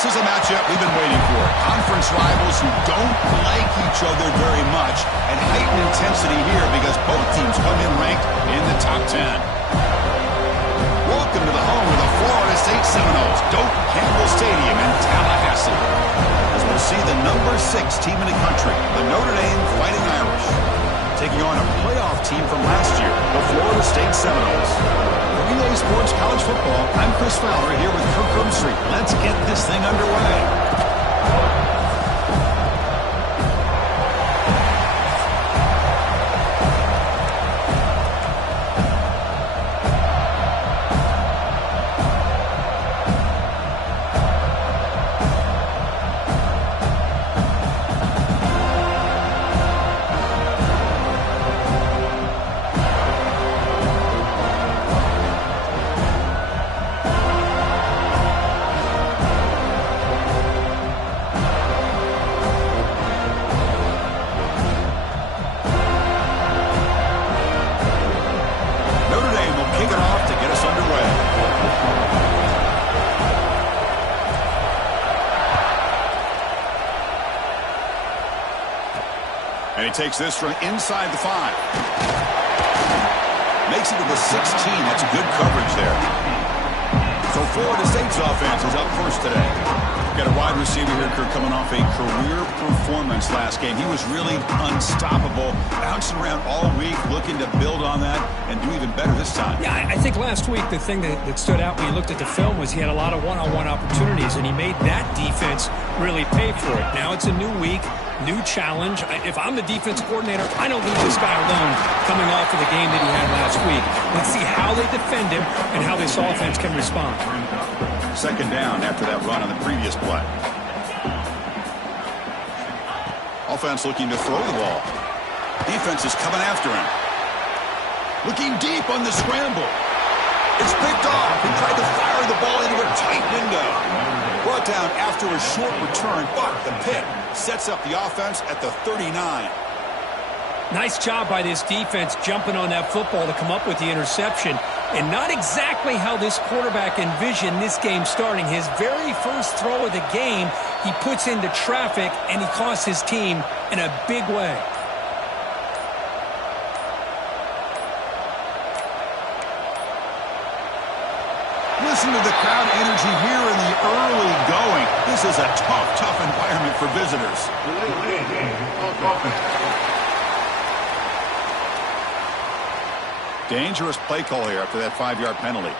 This is a matchup we've been waiting for. Conference rivals who don't like each other very much, and heightened intensity here because both teams come in ranked in the top 10. Welcome to the home of the Florida State Seminoles, Doak Campbell Stadium in Tallahassee, as we'll see the number 6 team in the country, the Notre Dame Fighting Irish, taking on a playoff team from last year, the Florida State Seminoles. For EA Sports College Football, I'm Chris Fowler here with Kirk Herbstreit. Let's get this thing underway. And he takes this from inside the 5. Makes it to the 16. That's good coverage there. So Florida State's offense is up first today. Got a wide receiver here, Kirk, coming off a career performance last game. He was really unstoppable, bouncing around all week, looking to build on that and do even better this time. Yeah, I think last week the thing that stood out when you looked at the film was he had a lot of one-on-one opportunities, and he made that defense really pay for it. Now it's a new week. New challenge. If I'm the defensive coordinator, I don't leave this guy alone coming off of the game that he had last week. Let's see how they defend him and how this offense can respond. Second down after that run on the previous play. Offense looking to throw the ball. Defense is coming after him. Looking deep on the scramble. It's picked off. He tried to fire the ball into a tight window. Brought down after a short return, but the pick sets up the offense at the 39. Nice job by this defense jumping on that football to come up with the interception. And not exactly how this quarterback envisioned this game starting. His very first throw of the game, he puts into traffic, and he costs his team in a big way. Listen to the crowd energy here in the early going. This is a tough environment for visitors. Dangerous play call here after that 5-yard penalty.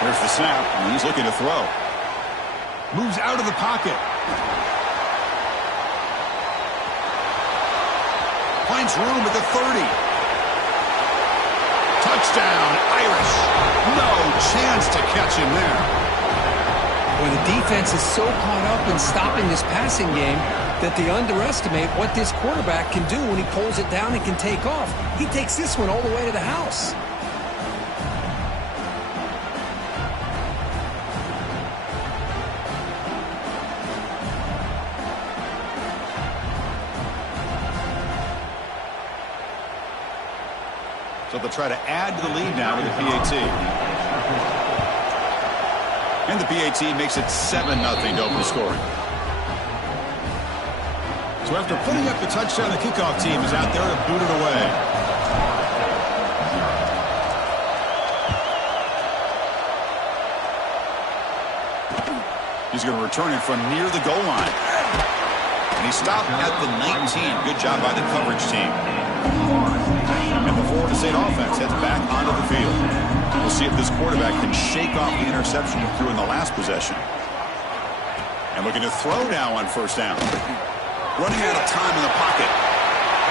Here's the snap, and he's looking to throw. Moves out of the pocket. Finds room at the 30. Touchdown, Irish. No chance to catch him there. Well, the defense is so caught up in stopping this passing game that they underestimate what this quarterback can do when he pulls it down and can take off. He takes this one all the way to the house. So they'll try to add to the lead now with the PAT. And the PAT makes it 7-0 to open scoring. So after putting up the touchdown, the kickoff team is out there to boot it away. He's going to return it from near the goal line. And he stopped at the 19. Good job by the coverage team. And the Florida State offense heads back onto the field. We'll see if this quarterback can shake off the interception he threw in the last possession. And looking to throw now on first down. Running out of time in the pocket.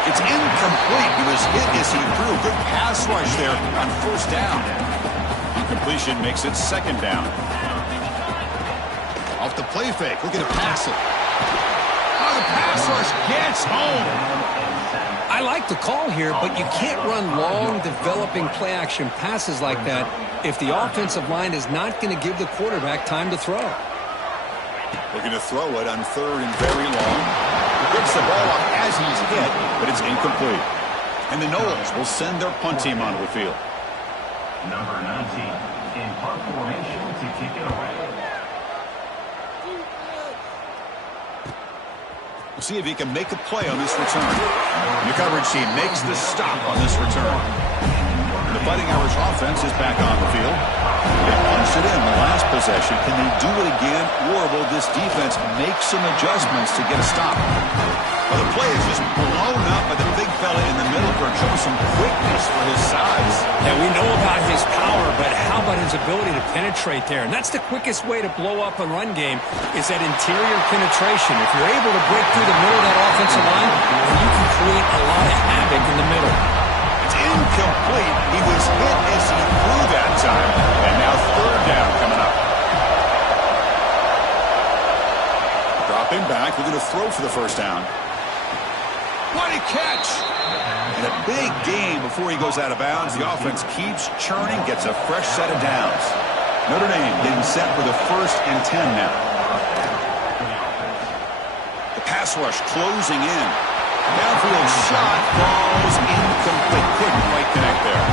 It's incomplete. He was hit as he threw. Good pass rush there on first down. Incompletion makes it second down. Off the play fake. Looking to pass it. Oh, the pass rush gets home. I like the call here, but you can't run long, developing play-action passes like that if the offensive line is not going to give the quarterback time to throw. Looking to throw it on third and very long. Picks the ball up as he's hit, but it's incomplete. And the Noles will send their punt team onto the field. Number 19 in punt formation to kick it away. We'll see if he can make a play on this return. The coverage team makes the stop on this return. The Fighting Irish offense is back on the field. They punched it in the last possession. Can they do it again, or will this defense make some adjustments to get a stop? Well, the play is just blown up by the big fella in the middle for showing some quickness for his size. Yeah, we know about his power, but how about his ability to penetrate there? And that's the quickest way to blow up a run game is that interior penetration. If you're able to break through the middle of that offensive line, you can create a lot of havoc in the middle. It's incomplete. He was hit as he threw that time. And now third down coming up. Dropping back, we're going to throw for the first down. What a catch! And a big game before he goes out of bounds. The offense keeps churning, gets a fresh set of downs. Notre Dame getting set for the 1st and 10 now. The pass rush closing in. Downfield shot falls incomplete. Couldn't quite connect there.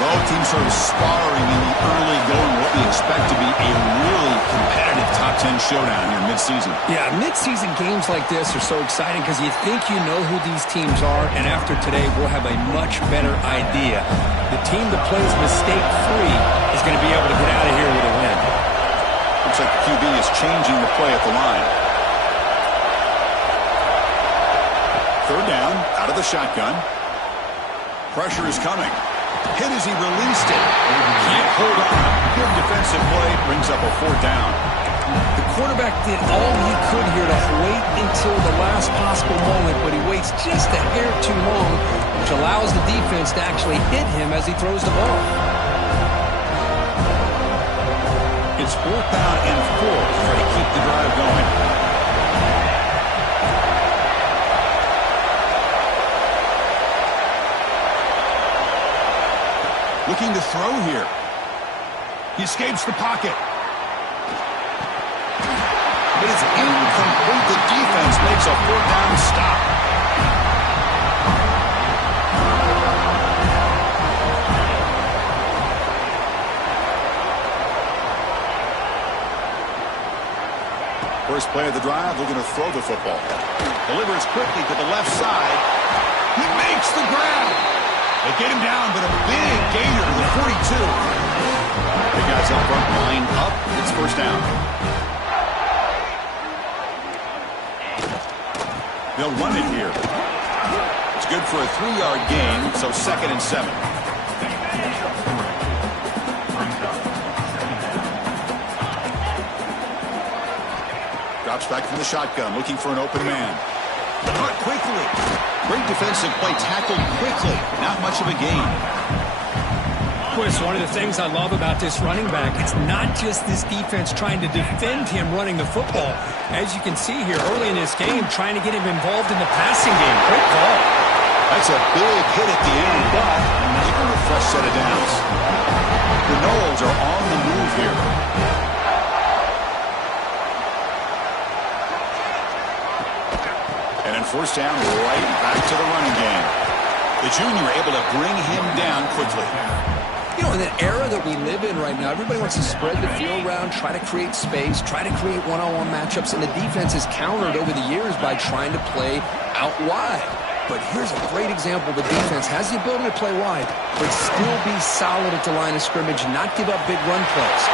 Both teams sort of sparring in the early going. What we expect to be a really competitive top 10 showdown here mid-season. Yeah, mid-season games like this are so exciting because you think you know who these teams are, and after today we'll have a much better idea. The team that plays mistake-free is going to be able to get out of here with a win. Looks like the QB is changing the play at the line. Third down, out of the shotgun. Pressure is coming. Hit as he released it. Can't hold on. Good defensive play. Brings up a 4th down. The quarterback did all he could here to wait until the last possible moment, but he waits just a hair too long, which allows the defense to actually hit him as he throws the ball. It's 4th down and 4 to try to keep the drive going. Looking to throw here. He escapes the pocket. It is incomplete. The defense makes a 4th down stop. First play of the drive, we're going to throw the football. Delivers quickly to the left side. He makes the grab. They get him down, but a big gainer to the 42. Big guys up front, line up. It's first down. They'll run it here. It's good for a 3-yard gain, so 2nd and 7. Drops back from the shotgun, looking for an open man. Caught quickly. Great defensive play, tackled quickly. Not much of a gain. Chris, one of the things I love about this running back, it's not just this defense trying to defend him running the football. As you can see here early in this game, trying to get him involved in the passing game. Great call. That's a big hit at the end, but keeping a fresh set of downs. The Noles are on the move here. And then first down, right back to the running game. The junior able to bring him down quickly. You know, in the era that we live in right now, everybody wants to spread the field around, try to create space, try to create one-on-one matchups, and the defense has countered over the years by trying to play out wide. But here's a great example. The defense has the ability to play wide, but still be solid at the line of scrimmage, not give up big run plays.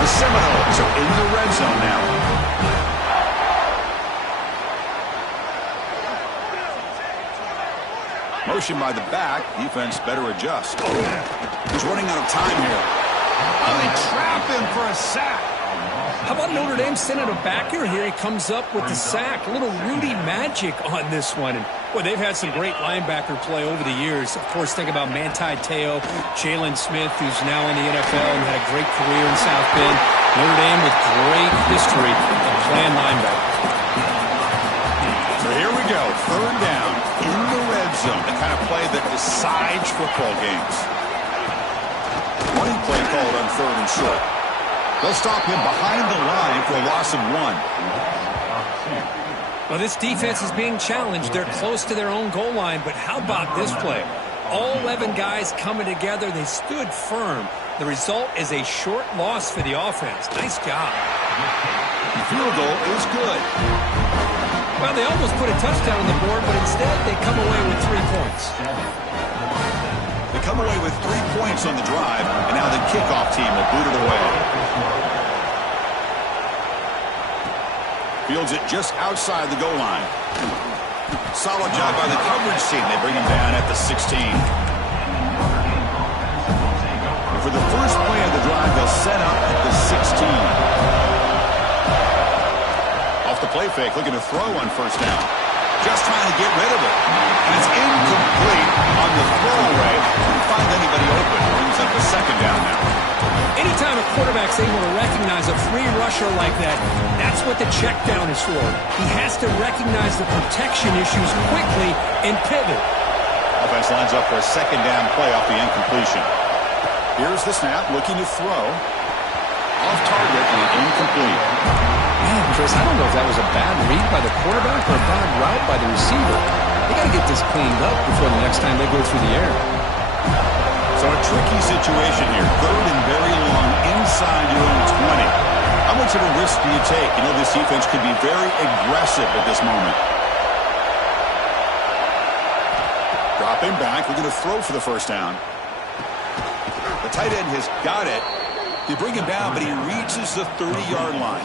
The Seminoles are in the red zone now. Motion by the back. Defense better adjust. He's running out of time here. Oh, they trap him for a sack. How about Notre Dame sending a backer here? He comes up with the sack. A little Rudy magic on this one. And, boy, they've had some great linebacker play over the years. Of course, think about Manti Te'o, Jalen Smith, who's now in the NFL and had a great career in South Bend. Notre Dame with great history of playing linebacker. So here we go. Third down in the red zone. The kind of play that decides football games. Running play called on 3rd and short. They'll stop him behind the line for a loss of 1. Well, this defense is being challenged. They're close to their own goal line, but how about this play? All 11 guys coming together. They stood firm. The result is a short loss for the offense. Nice job. The field goal is good. Well, they almost put a touchdown on the board, but instead they come away with 3 points. They come away with 3 points on the drive, and now the kickoff team will boot it away. Fields it just outside the goal line. Solid job by the coverage team. They bring him down at the 16. And for the first play of the drive, they'll set up at the 16. Off the play fake, looking to throw on first down. Just trying to get rid of it. And it's incomplete on the throwaway. Couldn't find anybody open. Brings up a second down now. Anytime a quarterback's able to recognize a free rusher like that, that's what the check down is for. He has to recognize the protection issues quickly and pivot. Offense lines up for a second down play off the incompletion. Here's the snap, looking to throw. Off target and incomplete. Man, Chris, I don't know if that was a bad read by the quarterback or a bad route by the receiver. They got to get this cleaned up before the next time they go through the air. So a tricky situation here. Third and very long inside your own 20. How much of a risk do you take? You know, this defense could be very aggressive at this moment. Dropping back. We're going to throw for the first down. The tight end has got it. They bring him down, but he reaches the 30-yard line.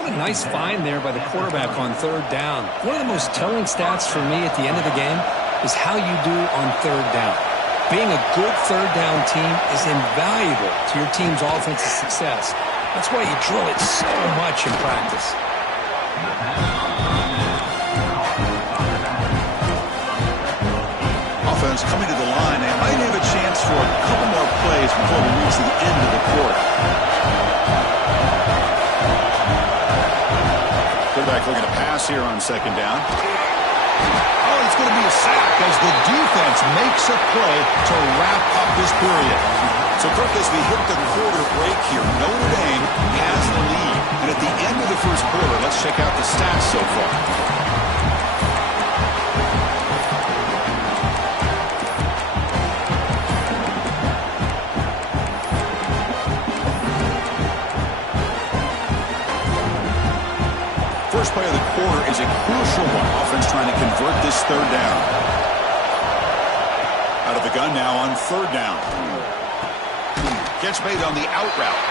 What a nice find there by the quarterback on third down. One of the most telling stats for me at the end of the game is how you do on third down. Being a good third down team is invaluable to your team's offensive success. That's why you drill it so much in practice. Offense coming to the line. They might have a chance for a couple more plays before we reach the end of the quarter. Quarterback looking to pass here on second down. Oh, it's going to be a sack as the defense makes a play to wrap up this period. So, Kirk, as we hit the quarter break here, Notre Dame has the lead. And at the end of the first quarter, let's check out the stats so far. First play of the quarter is a crucial one. Offense trying to convert this third down. Out of the gun now on third down. Catch made on the out route.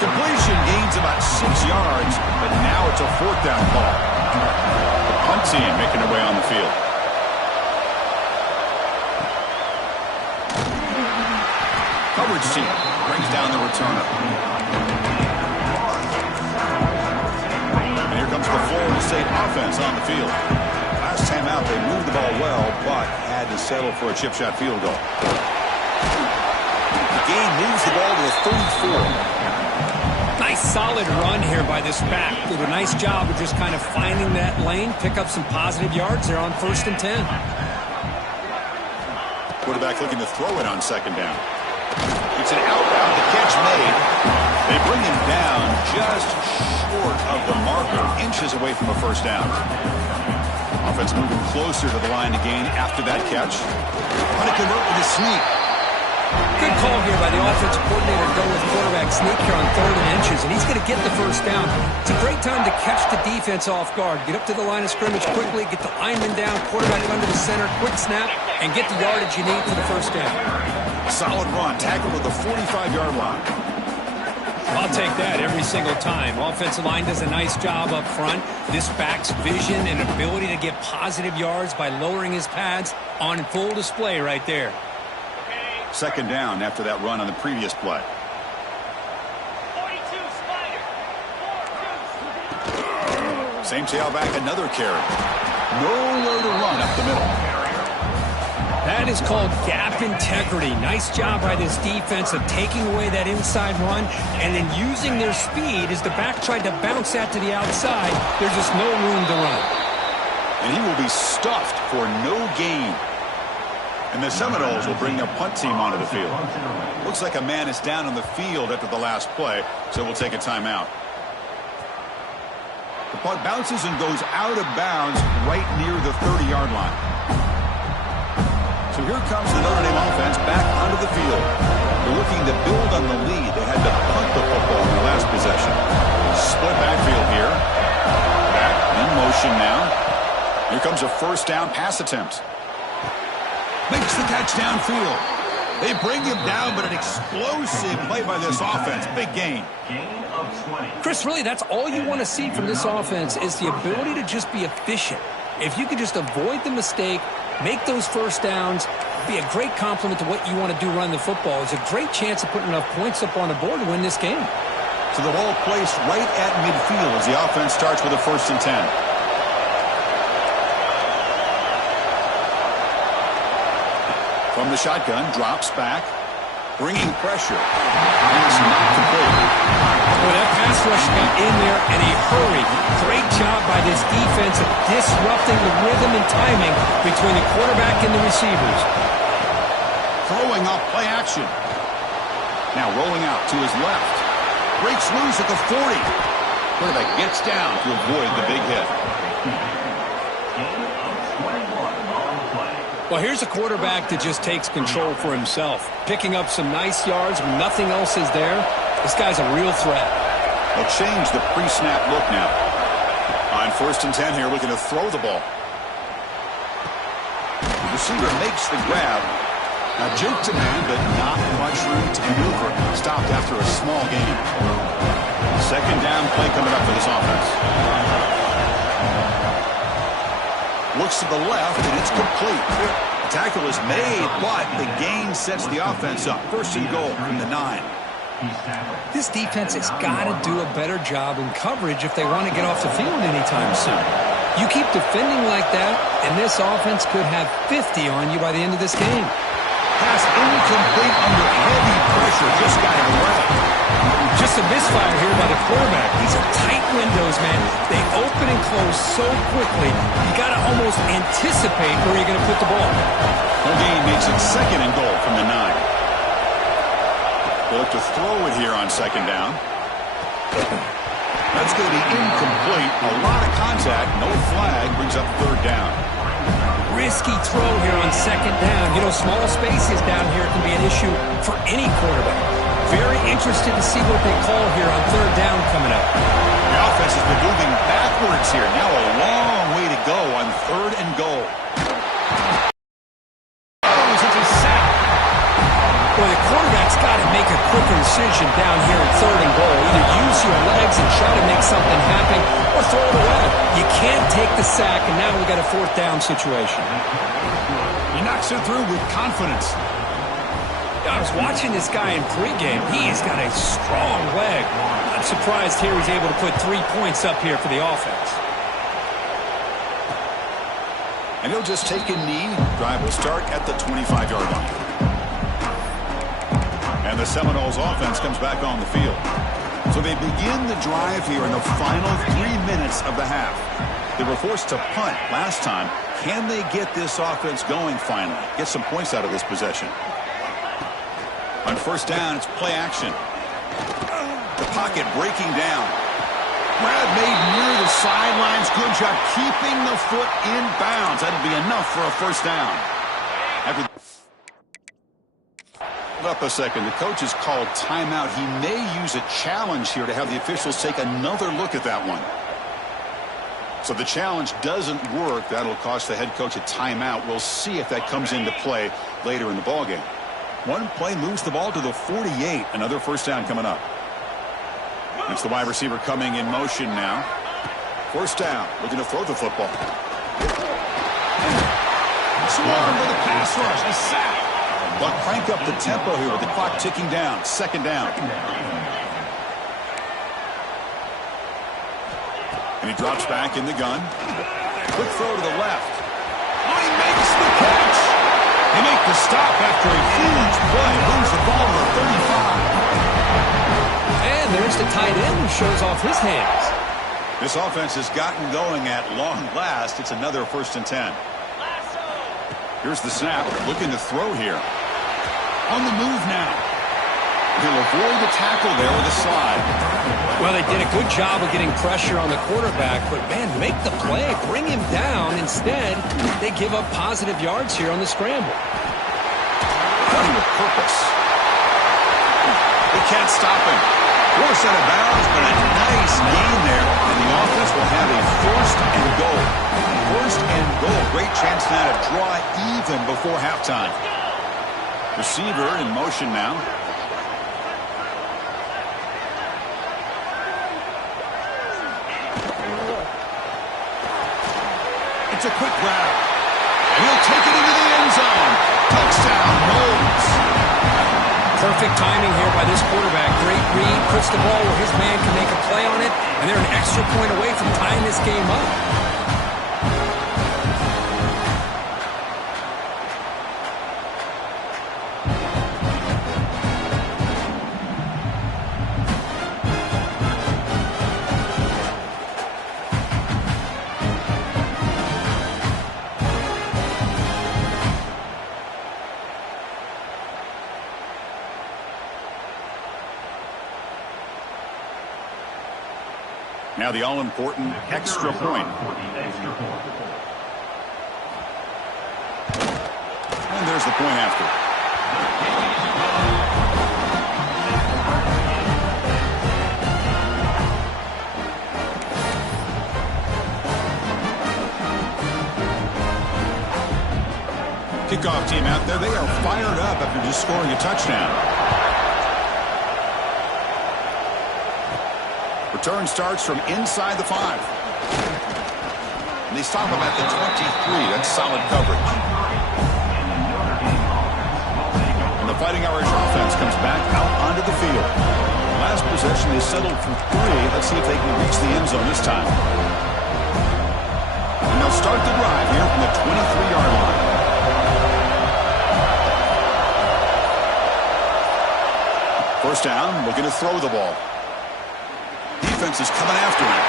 Completion gains about 6 yards, but now it's a fourth down call. The punt team making their way on the field. Coverage team brings down the returner. Comes the Florida State offense on the field. Last time out, they moved the ball well, but had to settle for a chip shot field goal. The game moves the ball to the 34. Nice solid run here by this back. Did a nice job of just kind of finding that lane, pick up some positive yards there on 1st and 10. Quarterback looking to throw it on second down. It's an out route. The catch made. They bring him down just short of the marker, inches away from a first down. Offense moving closer to the line to gain after that catch. Trying to convert with a sneak. Good call here by the offensive coordinator to go with quarterback sneak here on 3rd and inches, and he's going to get the first down. It's a great time to catch the defense off guard. Get up to the line of scrimmage quickly, get the lineman down, quarterback under the center, quick snap, and get the yardage you need for the first down. Solid run, tackled at the 45-yard line. I'll take that every single time. Offensive line does a nice job up front. This back's vision and ability to get positive yards by lowering his pads on full display right there. Second down after that run on the previous play. 42, Spider. Same tailback, another carry. Nowhere to run up the middle. That is called gap integrity. Nice job by this defense of taking away that inside run and then using their speed as the back tried to bounce that to the outside. There's just no room to run. And he will be stuffed for no gain. And the Seminoles will bring their punt team onto the field. Looks like a man is down on the field after the last play, so we'll take a timeout. The puck bounces and goes out of bounds right near the 30-yard line. So here comes the Notre Dame offense back onto the field. They're looking to build on the lead. They had to punt the football in the last possession. Split backfield here. Back in motion now. Here comes a first down pass attempt. Makes the catch downfield. They bring him down, but an explosive play by this offense. Big gain. Gain of 20. Chris, really, that's all you want to see from this offense is the ability to just be efficient. If you could just avoid the mistake, make those first downs, be a great compliment to what you want to do running the football. It's a great chance of putting enough points up on the board to win this game. So the ball placed right at midfield as the offense starts with a 1st and 10. From the shotgun, drops back, bringing pressure. Pass not complete. Well, that pass rush got in there in a hurry. Great job by this defense of disrupting the rhythm and timing between the quarterback and the receivers. Throwing off play action. Now rolling out to his left. Breaks loose at the 40. Quarterback gets down to avoid the big hit. Gain of 21 on the play. Well, here's a quarterback that just takes control for himself. Picking up some nice yards when nothing else is there. This guy's a real threat. They'll change the pre-snap look now. On 1st and 10 here, looking to throw the ball. The receiver makes the grab. Now juke to man, but not much room to maneuver. Stopped after a small gain. 2nd down play coming up for this offense. Looks to the left, and it's complete. The tackle is made, but the gain sets the offense up. 1st and goal from the 9. This defense has got to do a better job in coverage if they want to get off the field anytime soon. You keep defending like that, and this offense could have 50 on you by the end of this game. Pass incomplete under heavy pressure. Just got it away. Just a misfire here by the quarterback. These are tight windows, man. They open and close so quickly. You got to almost anticipate where you're going to put the ball. No gain makes it 2nd and goal from the 9. They'll look to throw it here on 2nd down. That's going to be incomplete. A lot of contact. No flag. Brings up 3rd down. Risky throw here on 2nd down. You know, small spaces down here can be an issue for any quarterback. Very interested to see what they call here on 3rd down coming up. The offense has been moving backwards here. Now a long way to go on 3rd and goal. Well, the quarterback's got to make a quicker decision down here in 3rd and goal. Either use your legs and try to make something happen or throw it away. You can't take the sack, and now we got a 4th down situation. He knocks it through with confidence. I was watching this guy in pregame. He's got a strong leg. I'm surprised here he's able to put 3 points up here for the offense. And he'll just take a knee. Drive will start at the 25-yard line. And the Seminoles offense comes back on the field. So they begin the drive here in the final 3 minutes of the half. They were forced to punt last time. Can they get this offense going finally? Get some points out of this possession. On 1st down, it's play action. The pocket breaking down. Grab made near the sidelines. Good job keeping the foot in bounds. That'll be enough for a 1st down. Up a second. The coach has called timeout. He may use a challenge here to have the officials take another look at that one. So the challenge doesn't work. That'll cost the head coach a timeout. We'll see if that comes into play later in the ballgame. One play moves the ball to the 48. Another 1st down coming up. It's the wide receiver coming in motion now. 1st down. Looking to throw the football. Swarmed with a pass rush. A sack. But crank up the tempo here with the clock ticking down. 2nd down. And he drops back in the gun. Quick throw to the left. Oh, he makes the catch. They make the stop after a huge play. Moves the ball to the 35. And there's the tight end who shows off his hands. This offense has gotten going at long last. It's another 1st and 10. Here's the snap. Looking to throw here. On the move now. He'll avoid the tackle there with a slide. Well, they did a good job of getting pressure on the quarterback, but, man, make the play. Bring him down. Instead, they give up positive yards here on the scramble. Running with purpose. They can't stop him. Forced out of bounds, but a nice gain there. And the offense will have a first and goal. First and goal. Great chance now to draw even before halftime. Receiver in motion now. It's a quick grab. And he'll take it into the end zone. Touchdown, Knowles. Perfect timing here by this quarterback. Great read, puts the ball where his man can make a play on it, and they're an extra point away from tying this game up. Now the all-important extra point. And there's the point after. Kickoff team out there. They are fired up after just scoring a touchdown. Return starts from inside the 5. And they stop him at the 23. That's solid coverage. And the Fighting Irish offense comes back out onto the field. Last possession, they settled for 3. Let's see if they can reach the end zone this time. And they'll start the drive here from the 23-yard line. First down, looking to throw the ball. Defense is coming after him.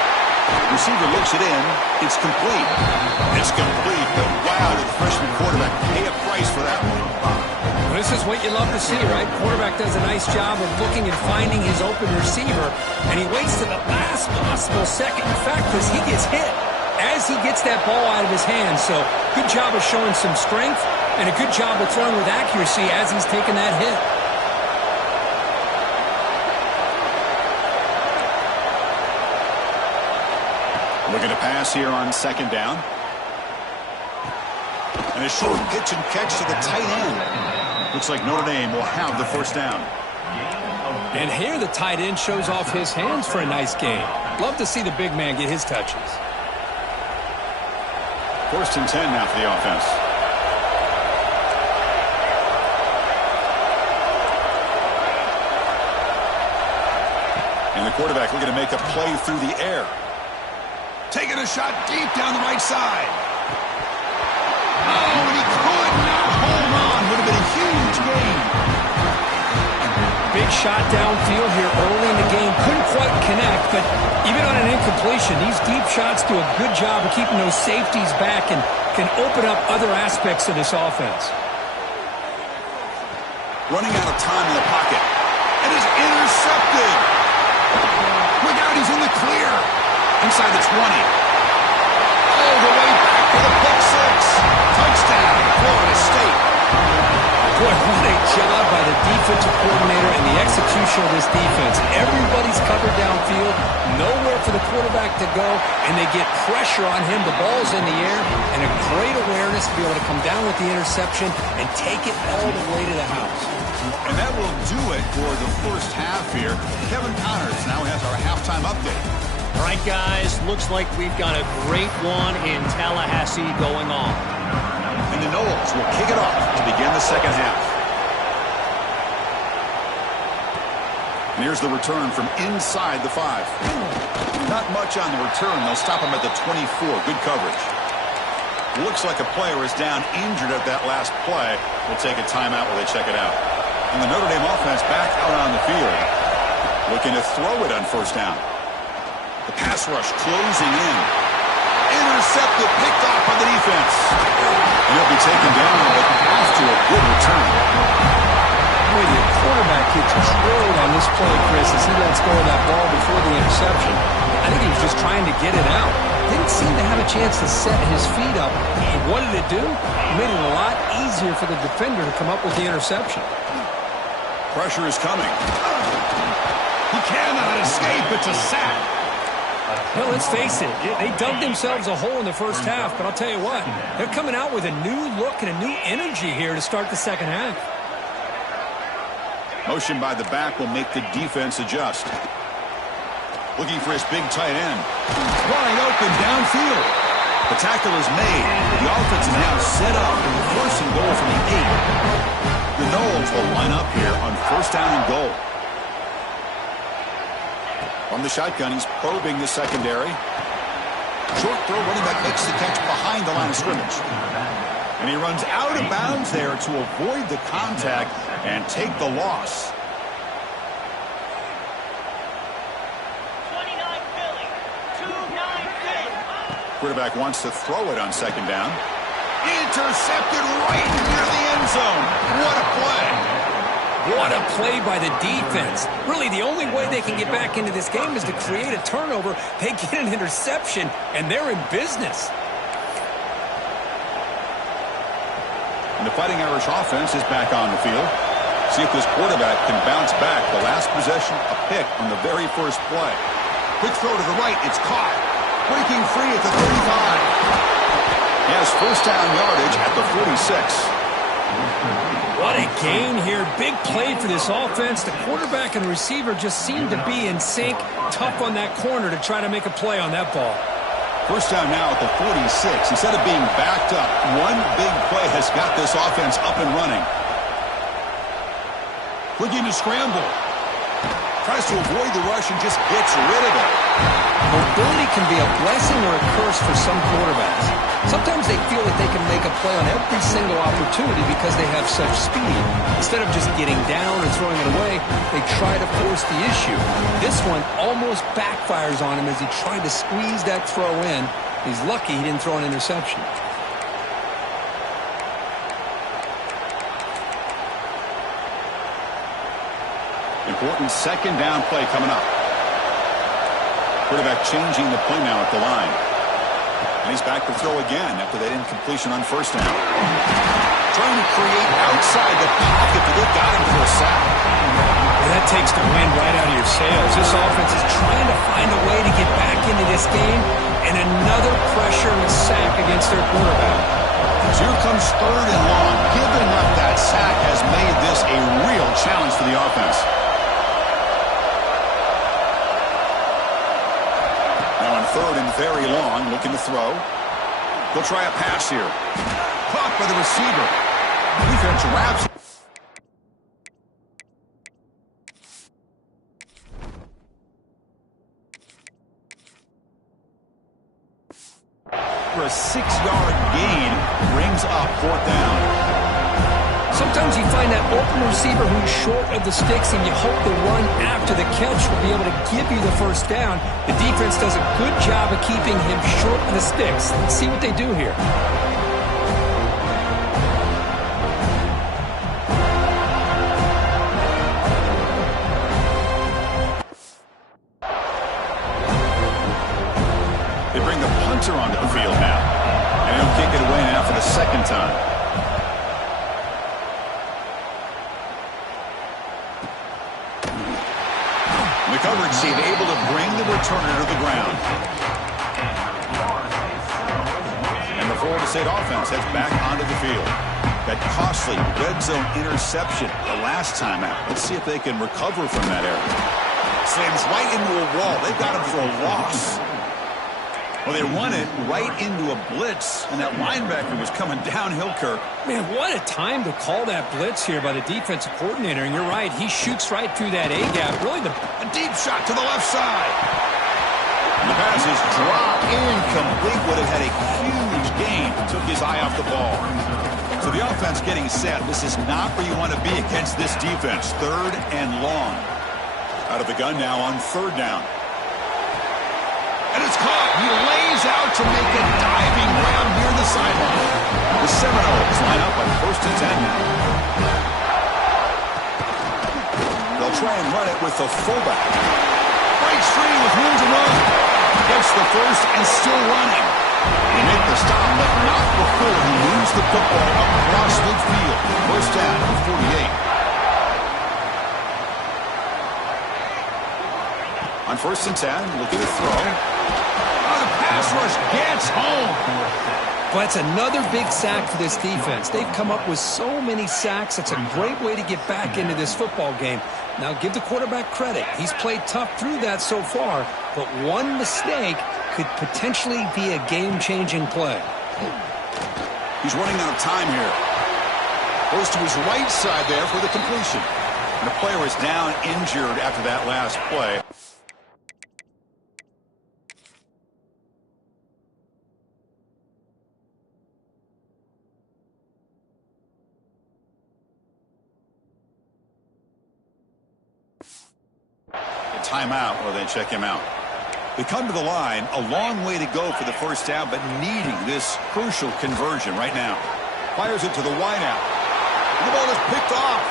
Receiver looks it in. It's complete. It's complete. But wow, did the freshman quarterback pay a price for that one. Well, this is what you love to see, right? Quarterback does a nice job of looking and finding his open receiver, and he waits to the last possible second. In fact, because he gets hit as he gets that ball out of his hands. So good job of showing some strength and a good job of throwing with accuracy as he's taking that hit. Looking to pass here on second down. And a short pitch and catch to the tight end. Looks like Notre Dame will have the first down. And here the tight end shows off his hands for a nice game. Love to see the big man get his touches. First and 10 now for the offense. And the quarterback looking to make a play through the air. Taking a shot deep down the right side. Oh, and he could not hold on. Would have been a huge gain. Big shot downfield here early in the game. Couldn't quite connect, but even on an incompletion, these deep shots do a good job of keeping those safeties back and can open up other aspects of this offense. Running out of time in the pocket. And is intercepted. Look out, he's in the clear. Inside the 20. All the way back for the pick 6. Touchdown, Florida State. Boy, what a job by the defensive coordinator and the execution of this defense. Everybody's covered downfield, nowhere for the quarterback to go, and they get pressure on him. The ball's in the air, and a great awareness to be able to come down with the interception and take it all the way to the house. And that will do it for the first half here. Kevin Connors now has our halftime update. All right, guys, looks like we've got a great one in Tallahassee going on. And the Noles will kick it off to begin the second half. And here's the return from inside the 5. Not much on the return. They'll stop him at the 24. Good coverage. Looks like a player is down injured at that last play. We'll take a timeout while they check it out. And the Notre Dame offense back out on the field. Looking to throw it on first down. The pass rush closing in. Intercepted, picked off by the defense. And he'll be taken down, but after a good return. Boy, the quarterback gets drilled on this play, Chris, as he lets go of that ball before the interception. I think he was just trying to get it out. Didn't seem to have a chance to set his feet up. And what did it do? It made it a lot easier for the defender to come up with the interception. Pressure is coming. He cannot escape. It's a sack. Well, let's face it, they dug themselves a hole in the first half, but I'll tell you what, they're coming out with a new look and a new energy here to start the second half. Motion by the back will make the defense adjust. Looking for his big tight end. Wide open downfield. The tackle is made. The offense is now set up for the first and goal from the 8. The Knowles will line up here on first down and goal. From the shotgun, he's probing the secondary. Short throw, running back makes the catch behind the line of scrimmage. And he runs out of bounds there to avoid the contact and take the loss. 29 Philly. 2-9 Philly. Quarterback wants to throw it on second down. Intercepted right near the end zone. What a play. What a play by the defense. Really, the only way they can get back into this game is to create a turnover. They get an interception, and they're in business. And the Fighting Irish offense is back on the field. See if this quarterback can bounce back. The last possession, a pick on the very first play. Quick throw to the right. It's caught. Breaking free at the 35. He has first down yardage at the 46. What a gain here. Big play for this offense. The quarterback and the receiver just seem to be in sync. Tough on that corner to try to make a play on that ball. First down now at the 46. Instead of being backed up, one big play has got this offense up and running. Looking to scramble. Tries to avoid the rush and just gets rid of it. Mobility can be a blessing or a curse for some quarterbacks. Sometimes they feel that they can make a play on every single opportunity because they have such speed. Instead of just getting down or throwing it away, they try to force the issue. This one almost backfires on him as he tried to squeeze that throw in. He's lucky he didn't throw an interception. Important second down play coming up. Quarterback changing the play now at the line. And he's back to throw again after that incompletion on first down. Trying to create outside the pocket, but they've got him for a sack. Well, that takes the wind right out of your sails. This offense is trying to find a way to get back into this game, and another pressure and a sack against their quarterback. So here comes third and long. Giving up that sack has made this a real challenge for the offense. Third and very long, looking to throw. He'll try a pass here. Caught by the receiver. Defense wraps. For a 6-yard gain, brings up fourth down. Sometimes you find that open receiver who's short of the sticks, and you hope the run after the catch will be able to give you the first down. The defense does a good job of keeping him short of the sticks. Let's see what they do here. They bring the punter onto the field now, and he'll kick it away now for the second time. The coverage team able to bring the returner to the ground. And the Florida State offense heads back onto the field. That costly red zone interception the last time out. Let's see if they can recover from that error. Slams right into a wall. They've got him for a loss. Well, they run it right into a blitz, and that linebacker was coming downhill, Kirk. Man, what a time to call that blitz here by the defensive coordinator. And you're right, he shoots right through that A-gap. Really, a deep shot to the left side. And the pass is dropped incomplete. Would have had a huge gain. Took his eye off the ball. So the offense getting set. This is not where you want to be against this defense. Third and long. Out of the gun now on third down. And it's caught. He lays out to make a diving grab near the sideline. The Seminoles line up on first and 10 now. They'll try and run it with the fullback. Breaks free with room to run. Gets the first and still running. He made the stop, but not before he moves the football across midfield. First down, 48. On 1st and 10, looking to throw. Oh, the pass rush gets home. But it's another big sack for this defense. They've come up with so many sacks. It's a great way to get back into this football game. Now, give the quarterback credit. He's played tough through that so far, but one mistake could potentially be a game-changing play. He's running out of time here. Goes to his right side there for the completion. And the player is down injured after that last play. Timeout while they check him out. They come to the line, a long way to go for the first down, but needing this crucial conversion right now. Fires it to the wideout. The ball is picked off.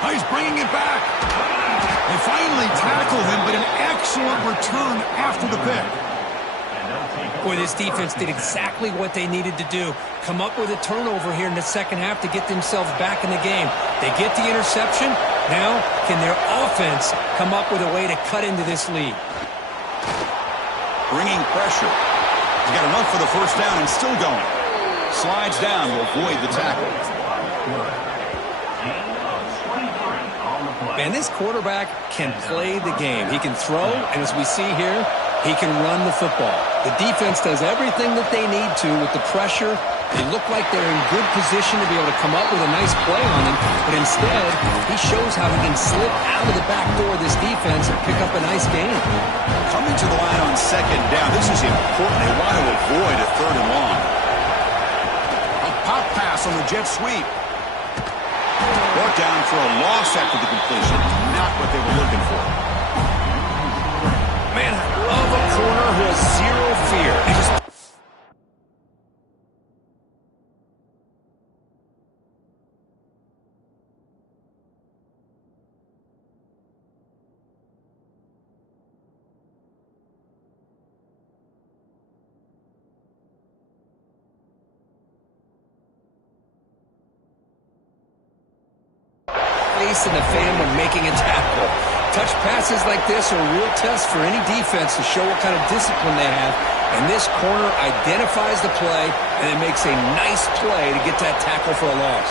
Oh, he's bringing it back. They finally tackle him, but an excellent return after the pick. Boy, this defense did exactly what they needed to do. Come up with a turnover here in the second half to get themselves back in the game. They get the interception. Now, can their offense come up with a way to cut into this lead? Bringing pressure. He's got enough for the first down and still going. Slides down to avoid the tackle. Man, this quarterback can play the game. He can throw, and as we see here, he can run the football. The defense does everything that they need to with the pressure. They look like they're in good position to be able to come up with a nice play on him, but instead, he shows how he can slip out of the back door of this defense and pick up a nice gain. Coming to the line on second down. This is important. They want to avoid a 3rd and long. A pop pass on the jet sweep. Brought down for a loss after the completion. Not what they were looking for. Man, I love a corner who has zero fear. He just and the fan when making a tackle. Touch passes like this are a real test for any defense to show what kind of discipline they have. And this corner identifies the play and it makes a nice play to get that tackle for a loss.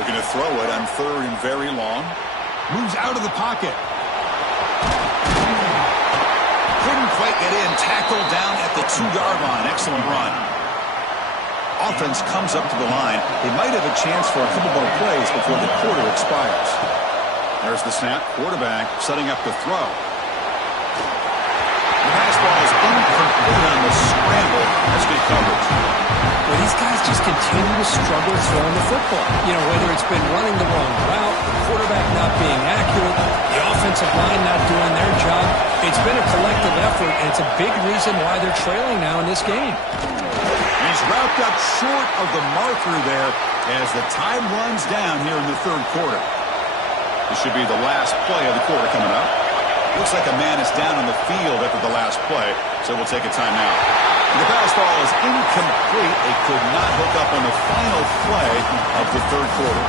Looking to throw it on 3rd and very long. Moves out of the pocket. Couldn't quite get in. Tackle down at the 2-yard line. Excellent run. Offense comes up to the line. They might have a chance for a couple more plays before the quarter expires. There's the snap. Quarterback setting up the throw. The pass ball is incomplete on the scramble. That's good coverage. Well, these guys just continue to struggle throwing the football. You know, whether it's been running the wrong route, the quarterback not being accurate, the offensive line not doing their job. It's been a collective effort, and it's a big reason why they're trailing now in this game. He's wrapped up short of the marker there as the time runs down here in the 3rd quarter. This should be the last play of the quarter coming up. Looks like a man is down on the field after the last play, so we'll take a timeout. The pass ball is incomplete. They could not hook up on the final play of the 3rd quarter.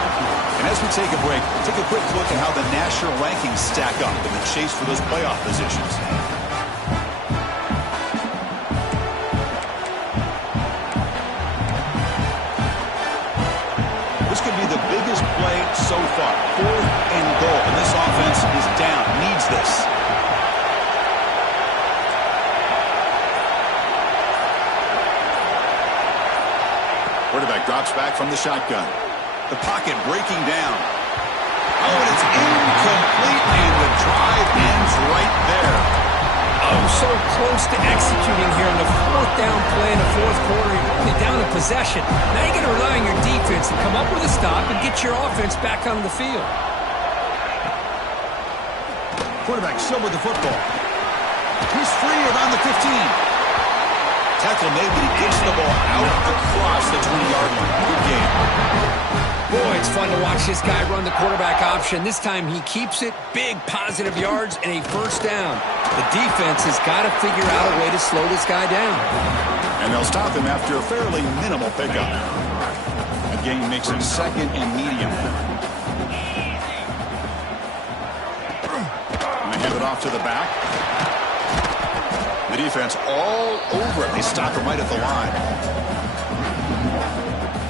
And as we take a break, take a quick look at how the national rankings stack up in the chase for those playoff positions. The biggest play so far. 4th and goal. And this offense is down. Needs this. Quarterback drops back from the shotgun. The pocket breaking down. Oh, and it's incomplete, and the drive ends right there. Oh, so close to executing here in the 4th down play in the 4th quarter. You're only down a possession. Now you got to rely on your defense to come up with a stop and get your offense back on the field. Quarterback still with the football. He's free around the 15. Tackle made, but he gets the ball out across the 20-yard line. Good game. Boy, it's fun to watch this guy run the quarterback option. This time he keeps it, big positive yards, and a first down. The defense has got to figure out a way to slow this guy down. And they'll stop him after a fairly minimal pickup. The gain makes it second and medium. And they hand it off to the back. The defense all over it. They stop him right at the line.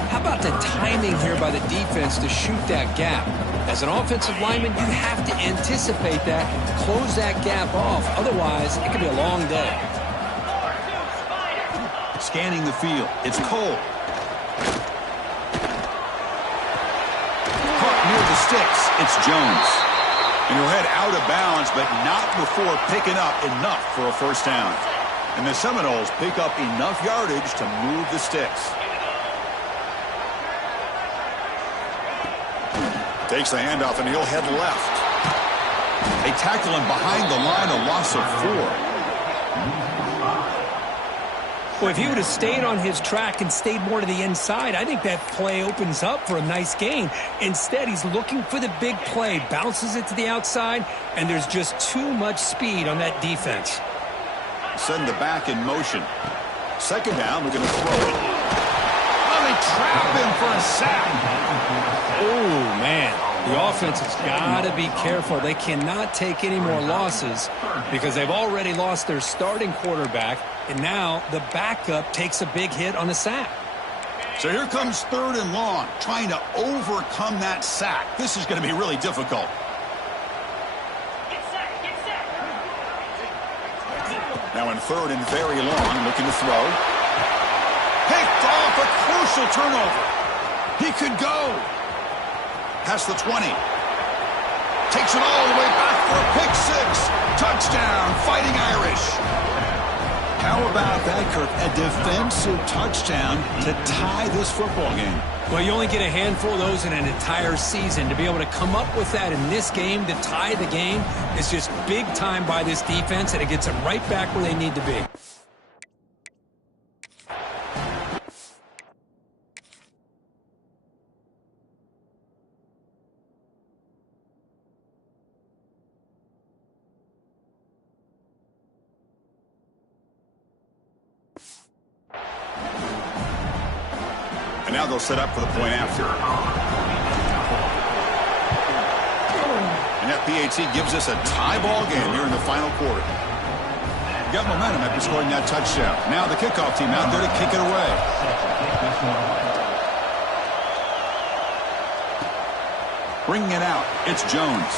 How about the timing here by the defense to shoot that gap? As an offensive lineman, you have to anticipate that, close that gap off. Otherwise, it could be a long day. Scanning the field. It's Cole. Caught near the sticks. It's Jones. And he'll head out of bounds, but not before picking up enough for a first down. And the Seminoles pick up enough yardage to move the sticks. Takes the handoff, and he'll head left. They tackle him behind the line, a loss of 4. Well, if he would have stayed on his track and stayed more to the inside, I think that play opens up for a nice gain. Instead, he's looking for the big play, bounces it to the outside, and there's just too much speed on that defense. Send the back in motion. Second down, we're going to throw it. Oh, they trap him for a sack. Oh, man. The offense has got to be careful. They cannot take any more losses because they've already lost their starting quarterback, and now the backup takes a big hit on the sack. So here comes third and long, trying to overcome that sack. This is going to be really difficult. Now in third and very long, looking to throw. Picked off, a crucial turnover. He could go. Past the 20. Takes it all the way back for a pick six. Touchdown, Fighting Irish. How about that, Kirk? A defensive touchdown to tie this football game. Well, you only get a handful of those in an entire season. To be able to come up with that in this game, to tie the game, is just big time by this defense, and it gets them right back where they need to be. And now they'll set up for the point after. And that PAT gives us a tie ball game here in the final quarter. We got momentum after scoring that touchdown. Now the kickoff team out there to kick it away. Bringing it out, it's Jones.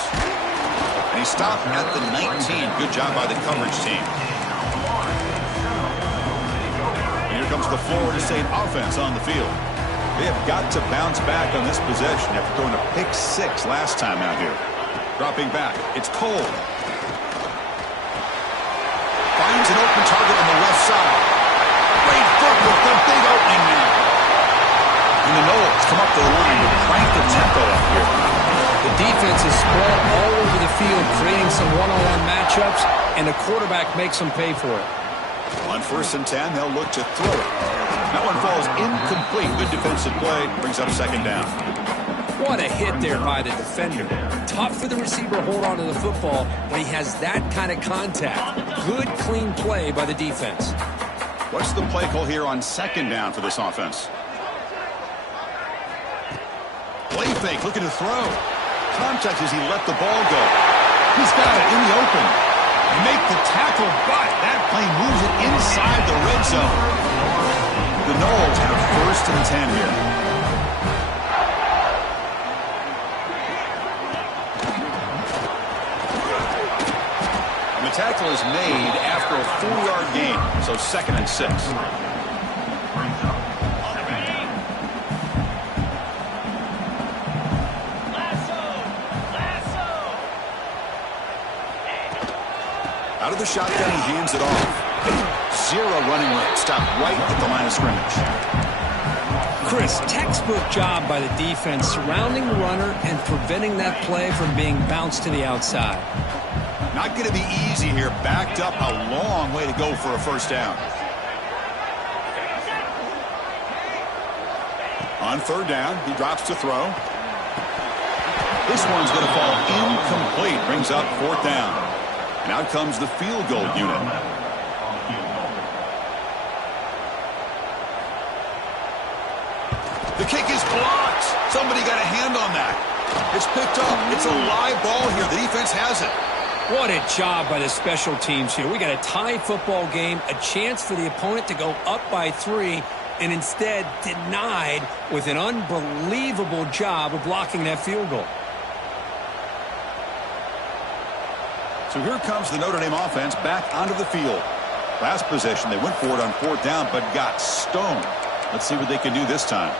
And he stopped at the 19. Good job by the coverage team. And here comes the Florida State offense on the field. They have got to bounce back on this possession after throwing a pick six last time out here. Dropping back, it's Cole. Finds an open target on the left side. Great footwork, a big opening now. And the Noles come up the line to crank the tempo up here. The defense is spread all over the field, creating some one-on-one matchups, and the quarterback makes them pay for it. On 1st and 10, they'll look to throw it. That one falls incomplete. Good defensive play. Brings up second down. What a hit there by the defender. Tough for the receiver to hold on to the football when he has that kind of contact. Good, clean play by the defense. What's the play call here on second down for this offense? Play fake, looking to throw. Contact as he let the ball go. He's got it in the open. Make the tackle, but that play moves it inside the red zone. The Noles have 1st and 10 here. And the tackle is made after a 4-yard gain, so 2nd and 6. Out of the shotgun, he hands it off. 0 running room. Stop right at the line of scrimmage. Chris, textbook job by the defense surrounding the runner and preventing that play from being bounced to the outside. Not going to be easy here. Backed up, a long way to go for a first down. On third down, he drops to throw. This one's going to fall incomplete. Brings up fourth down. And out comes the field goal unit. The kick is blocked. Somebody got a hand on that. It's picked up. It's a live ball here. The defense has it. What a job by the special teams here. We got a tie football game, a chance for the opponent to go up by 3, and instead denied with an unbelievable job of blocking that field goal. So here comes the Notre Dame offense back onto the field. Last possession, they went for it on fourth down, but got stoned. Let's see what they can do this time.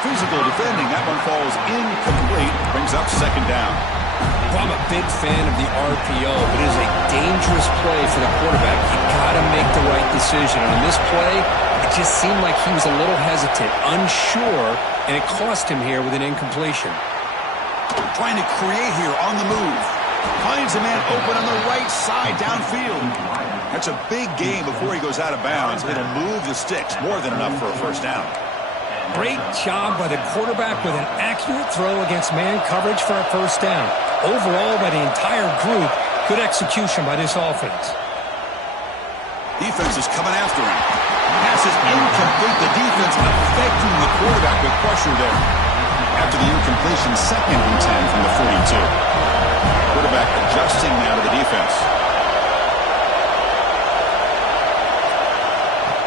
Physical defending. That one falls incomplete. Brings up second down. Well, I'm a big fan of the RPO, but it is a dangerous play for the quarterback. You got to make the right decision. On this play, it just seemed like he was a little hesitant, unsure, and it cost him here with an incompletion. Trying to create here on the move. Finds a man open on the right side downfield. That's a big gain before he goes out of bounds. It'll move the sticks. More than enough for a first down. Great job by the quarterback with an accurate throw against man coverage for a first down. Overall, by the entire group, good execution by this offense. Defense is coming after him. Pass is incomplete. The defense affecting the quarterback with pressure there. After the incompletion, 2nd and 10 from the 42. Quarterback adjusting now to the defense.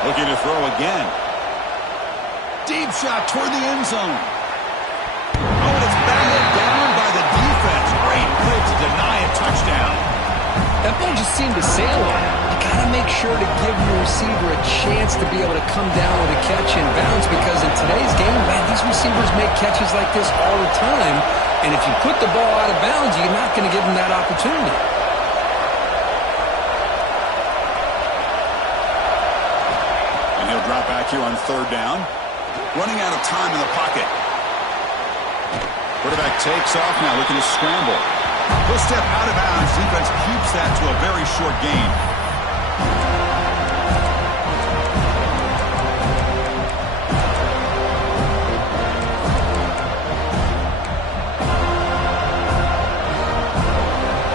Looking to throw again. Deep shot toward the end zone. Oh, and it's batted down by the defense. Great play to deny a touchdown. That ball just seemed to sail on him. You got to make sure to give your receiver a chance to be able to come down with a catch in bounds, because in today's game, man, these receivers make catches like this all the time. And if you put the ball out of bounds, you're not going to give them that opportunity. And he'll drop back here on third down. Running out of time in the pocket. Quarterback takes off now, looking to scramble. He'll step out of bounds. Defense keeps that to a very short gain.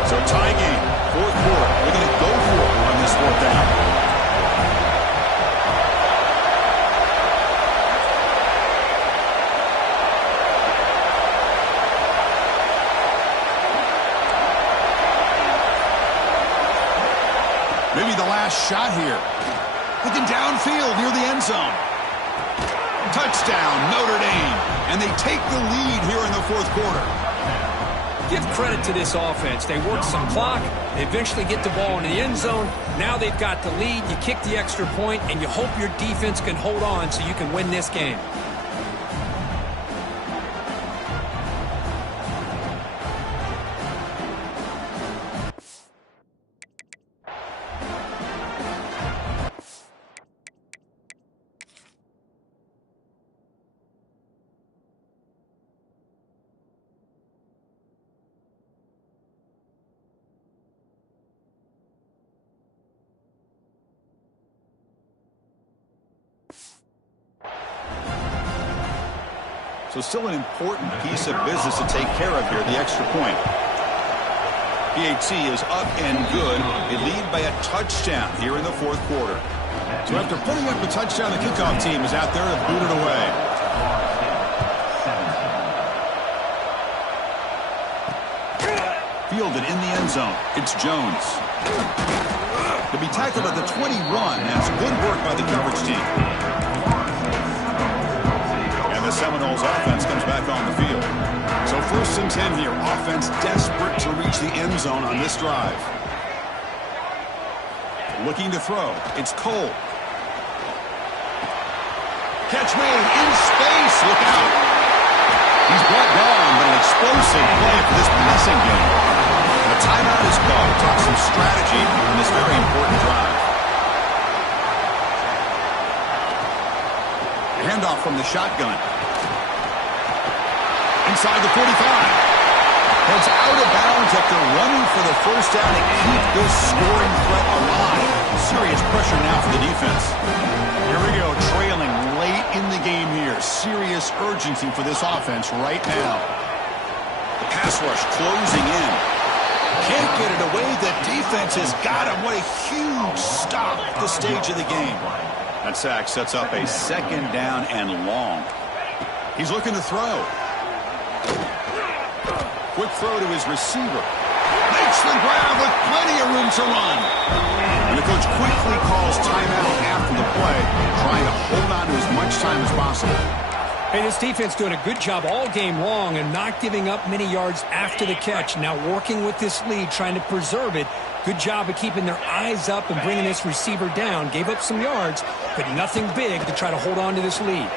So tie game, fourth quarter. They're going to go for it on this fourth down. Maybe the last shot here. Looking downfield near the end zone. Touchdown, Notre Dame. And they take the lead here in the fourth quarter. Give credit to this offense. They work some clock. They eventually get the ball in the end zone. Now they've got the lead. You kick the extra point, and you hope your defense can hold on so you can win this game. So still an important piece of business to take care of here, the extra point. PHC is up and good. They lead by a touchdown here in the fourth quarter. So after putting up a touchdown, the kickoff team is out there to boot it away. Fielded in the end zone. It's Jones. To be tackled at the 21. That's good work by the coverage team. The Seminoles offense comes back on the field. So 1st and 10 here. Offense desperate to reach the end zone on this drive. Looking to throw. It's Cole. Catch made in space. Look out. He's brought down, but an explosive play for this passing game. And a timeout is called. Talk some strategy in this very important drive. Handoff from the shotgun. Inside the 45. Heads out of bounds after running for the first down to keep this scoring threat alive. Serious pressure now for the defense. Here we go, trailing late in the game here. Serious urgency for this offense right now. The pass rush closing in. Can't get it away. The defense has got him. What a huge stop at this stage of the game. That sack sets up a second down and long. He's looking to throw. Quick throw to his receiver. Makes the grab with plenty of room to run. And the coach quickly calls timeout after the play, trying to hold on to as much time as possible. Hey, this defense doing a good job all game long and not giving up many yards after the catch. Now working with this lead, trying to preserve it. Good job of keeping their eyes up and bringing this receiver down. Gave up some yards, but nothing big to try to hold on to this lead.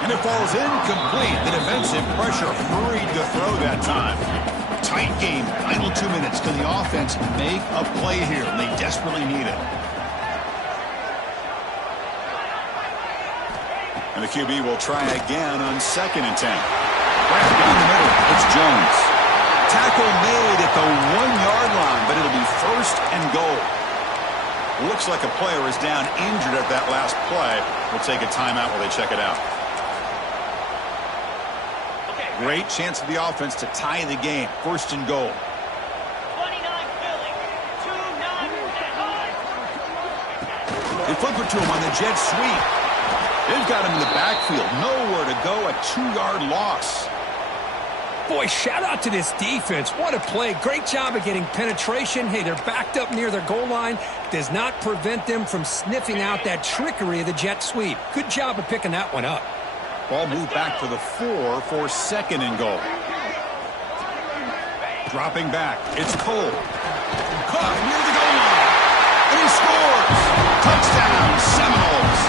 And it falls incomplete. The defensive pressure hurried to throw that time. Tight game. Final 2 minutes. Can the offense make a play here? And they desperately need it. And the QB will try again on 2nd and 10. Right down the middle. It's Jones. Tackle made at the 1-yard line, but it'll be 1st and goal. Looks like a player is down injured at that last play. We'll take a timeout while they check it out. Great chance for the offense to tie the game. 1st and goal. 29 Philly. 2-9 They flip it to him on the jet sweep. They've got him in the backfield. Nowhere to go. A 2-yard loss. Boy, shout out to this defense. What a play. Great job of getting penetration. Hey, they're backed up near their goal line. Does not prevent them from sniffing out that trickery of the jet sweep. Good job of picking that one up. Ball moved back to the 4 for 2nd and goal. Dropping back. It's Cole. Caught near the goal line. And he scores. Touchdown, Seminoles.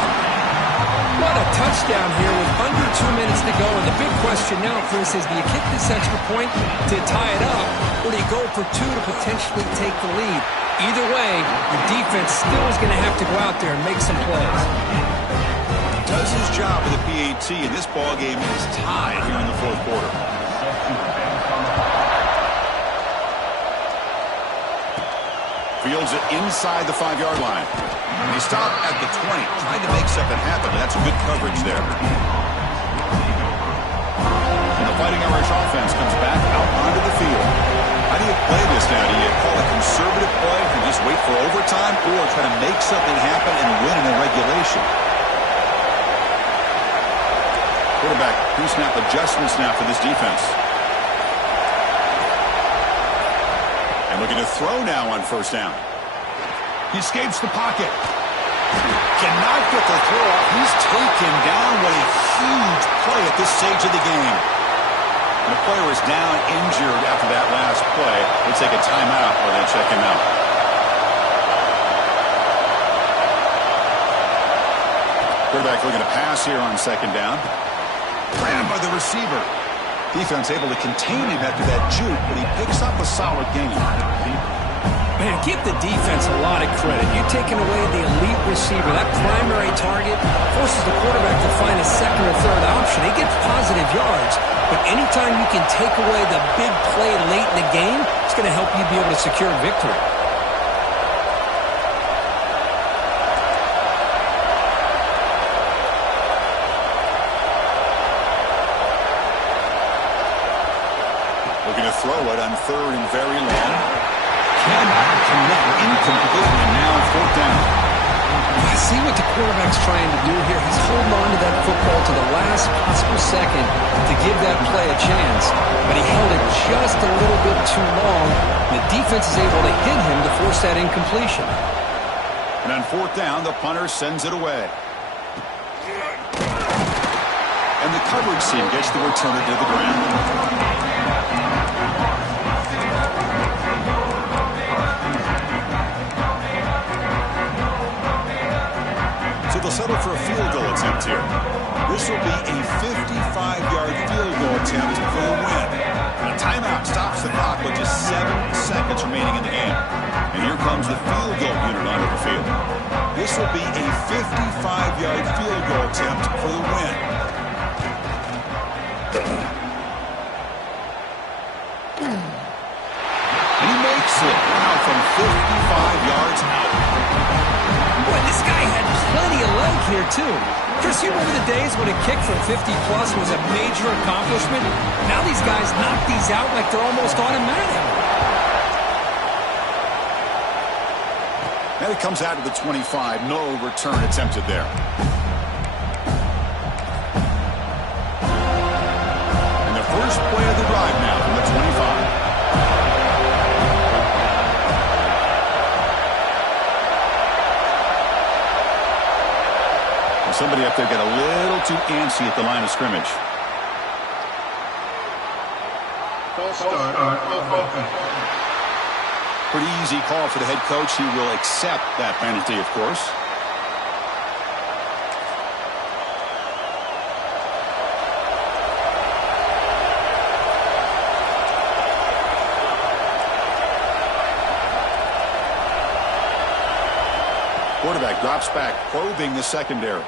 What a touchdown here with under 2 minutes to go. And the big question now, Chris, is do you kick this extra point to tie it up, or do you go for 2 to potentially take the lead? Either way, the defense still is going to have to go out there and make some plays. Does his job with the PAT, and this ball game is tied here in the 4th quarter. Fields it inside the 5-yard line. He stopped at the 20, trying to make something happen. That's good coverage there. And the Fighting Irish offense comes back out onto the field. How do you play this now? Do you call a conservative play and just wait for overtime, or try to make something happen and win in regulation? Quarterback pre-snap adjustments now for this defense. And looking to throw now on 1st down. He escapes the pocket. Cannot get the throw off. He's taken down. What a huge play at this stage of the game. And the player is down injured after that last play. We'll take a timeout while they check him out. Quarterback looking to pass here on 2nd down. Ran by the receiver. Defense able to contain him after that juke, but he picks up a solid gain. Man, give the defense a lot of credit. You're taking away the elite receiver. That primary target forces the quarterback to find a 2nd or 3rd option. He gets positive yards, but anytime you can take away the big play late in the game, it's going to help you be able to secure victory. Looking to throw it on 3rd and very long. Cannot connect. Incomplete, and now 4th down. I see what the quarterback's trying to do here. He's holding on to that football to the last possible second to give that play a chance. But he held it just a little bit too long. The defense is able to hit him to force that incompletion. And on 4th down, the punter sends it away. And the coverage team gets the returner to the ground. So they'll settle for a field goal attempt here. This will be a 55-yard field goal attempt for the win. A timeout stops the clock with just 7 seconds remaining in the game. And here comes the field goal unit onto the field. This will be a 55-yard field goal attempt for the win. And he makes it now from 55 yards out. Boy, this guy had plenty of leg here, too. Chris, you remember the days when a kick from 50-plus was a major accomplishment? Now these guys knock these out like they're almost automatic. And it comes out to the 25. No return attempted there. And the first play of the drive now from the 25. Somebody up there got a little too antsy at the line of scrimmage. Pretty easy call for the head coach. He will accept that penalty, of course. Quarterback drops back, probing the secondary.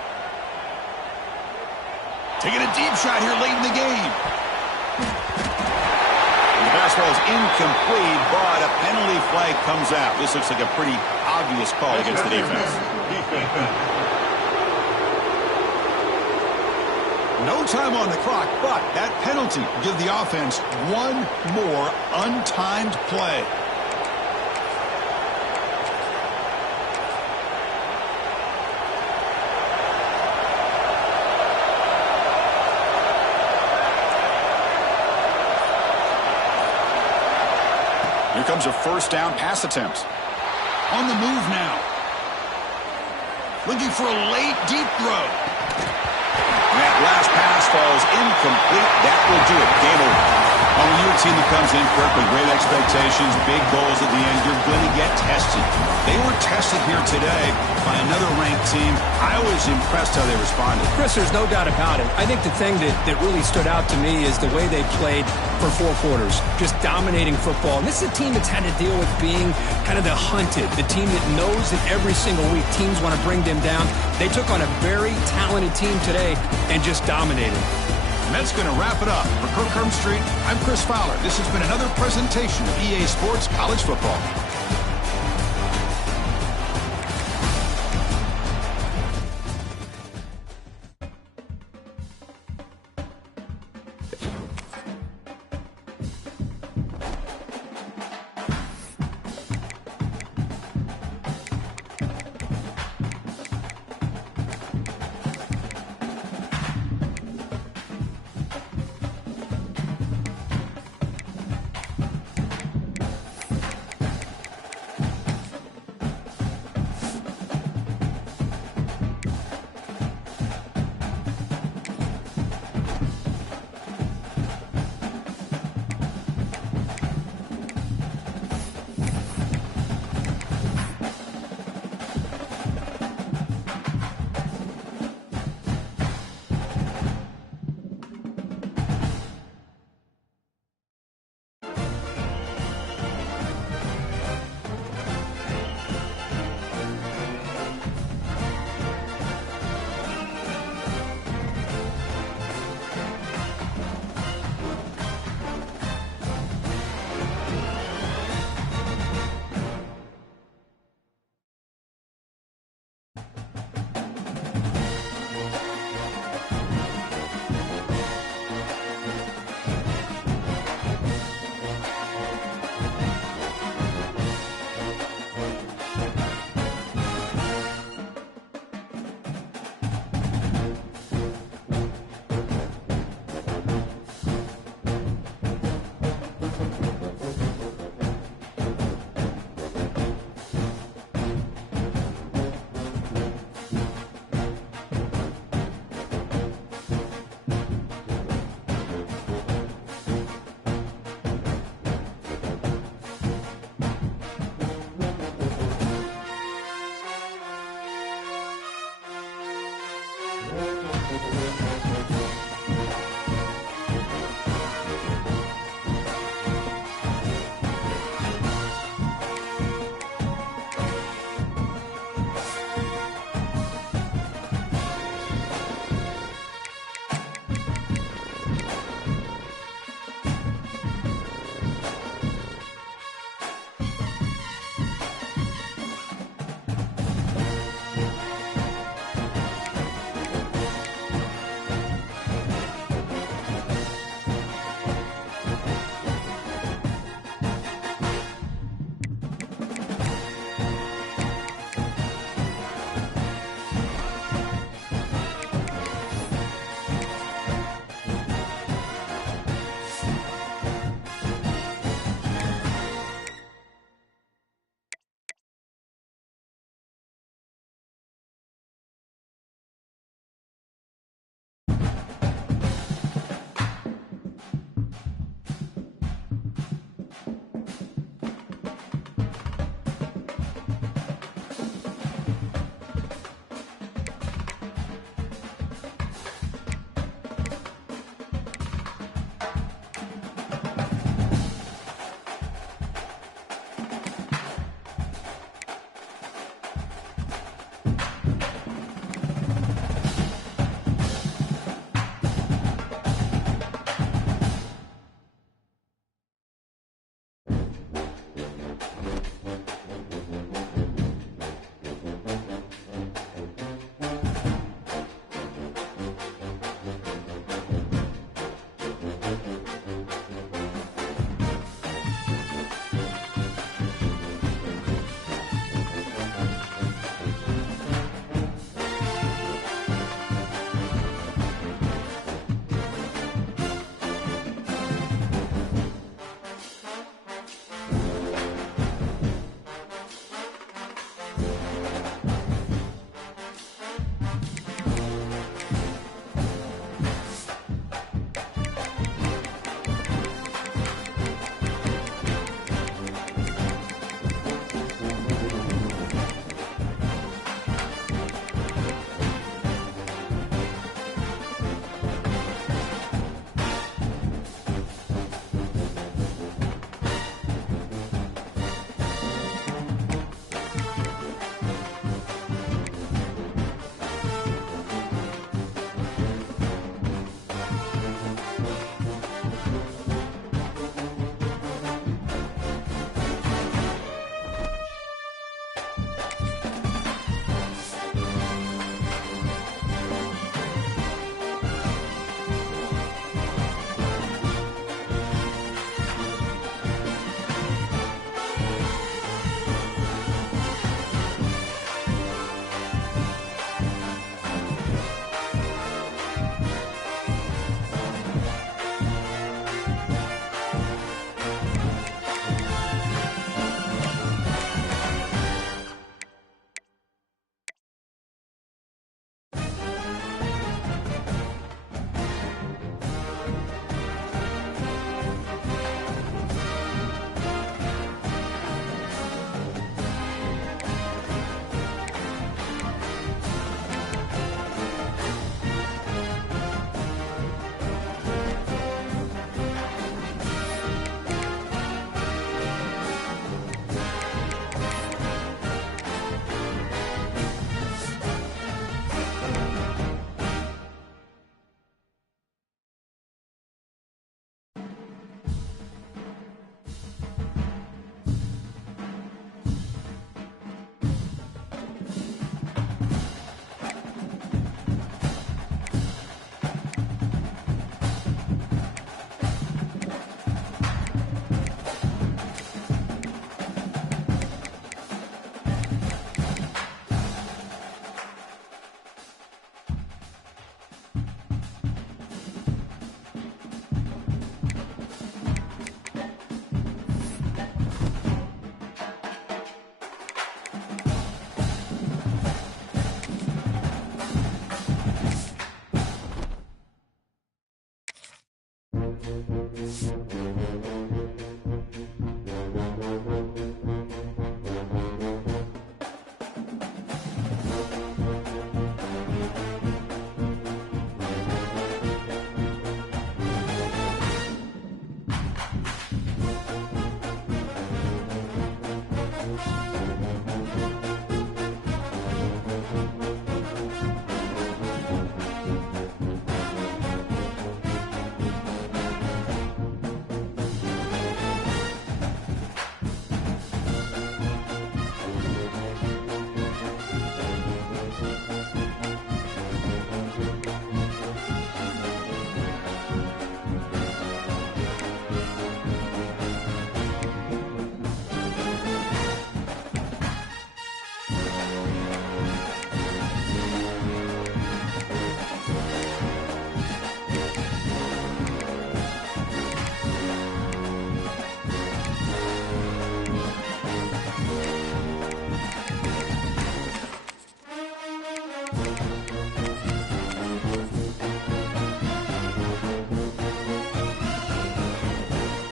Taking a deep shot here late in the game. And the pass ball is incomplete, but a penalty flag comes out. This looks like a pretty obvious call against the defense. No time on the clock, but that penalty will give the offense one more untimed play. Here comes a first down pass attempt. On the move now. Looking for a late, deep throw. And that last pass falls incomplete. That will do it. Game over. When you're a team that comes in, Kirk, with great expectations, big goals at the end, you're going to get tested. They were tested here today by another ranked team. I was impressed how they responded. Chris, there's no doubt about it. I think the thing that really stood out to me is the way they played for 4 quarters, just dominating football. And this is a team that's had to deal with being kind of the hunted, the team that knows that every single week teams want to bring them down. They took on a very talented team today and just dominated. And that's going to wrap it up. For Kirk Street, I'm Chris Fowler. This has been another presentation of EA Sports College Football.